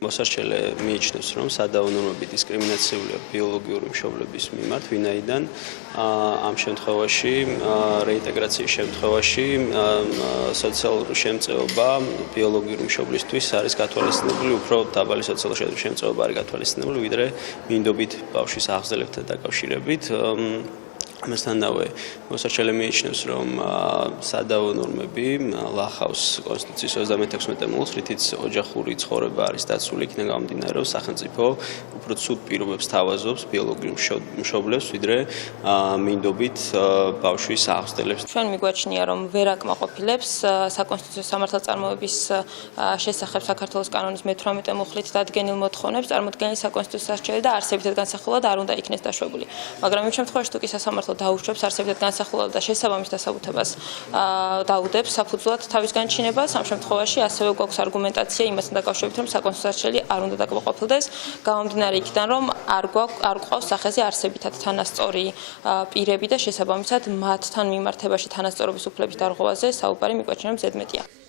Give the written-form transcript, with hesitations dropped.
მოსარჩელე მიიჩნევს, რომ სადავო ნორმები დისკრიმინაციულია ბიოლოგიური მშობლების მიმართ, ვინაიდან ამ შემთხვევაში რეინტეგრაციის შემთხვევაში სოციალური შემწეობა ბიოლოგიური მშობლისთვის არის გათვალისწინებული, უფრო დაბალი სოციალური შემწეობა არის გათვალისწინებული, ვიდრე მინდობით ბავშვის აღზრდებასთან დაკავშირებით. ამასთანავე მოსარჩელე მიიჩნევს, რომ სადავო ნორმები ლახავს კონსტიტუციის 36 მულს, რითიც ოჯახური ცხოვრება არის დაცული, იქიდან გამომდინარე, რომ სახელმწიფო უფრო ცუდ პირობებს თავაზობს ბიოლოგიურ მშობლებს, ვიდრე მინდობით ბავშვის აღზრდელებს. ჩვენ მიგვაჩნია, რომ ვერ აკმაყოფილებს საკონსტიტუციო სამართალწარმოების შესახებ საქართველოს კანონის მე-18 მუხლით დადგენილ მოთხოვნებს, წარმოდგენილი საკონსტიტუციო სასჯელი და არსებითად განსახილველად არ უნდა იქნეს დაშვებული. მაგრამ იმ შემთხვევაში, თუ კი სასამართლო დაუშვებს არსებითად განსახილველად და შესაბამის დასაბუთებას დაუდებს საფუძვლად თავის განჩინებას, ამ შემთხვევაში ასევე გვაქვს არგუმენტაცია იმასთან დაკავშირებით, რომ საკონსტიტუციო სასჯელი არ უნდა დაკმაყოფილდეს, გამომდინარე იქიდან, რომ არ გვყავს სახეზე არსებითად თანასწორი პირები და შესაბამისად მათთან მიმართებაში თანასწორობის უფლების დარღვევაზე საუბარი მიგვაჩნია, რომ ზედმეტია.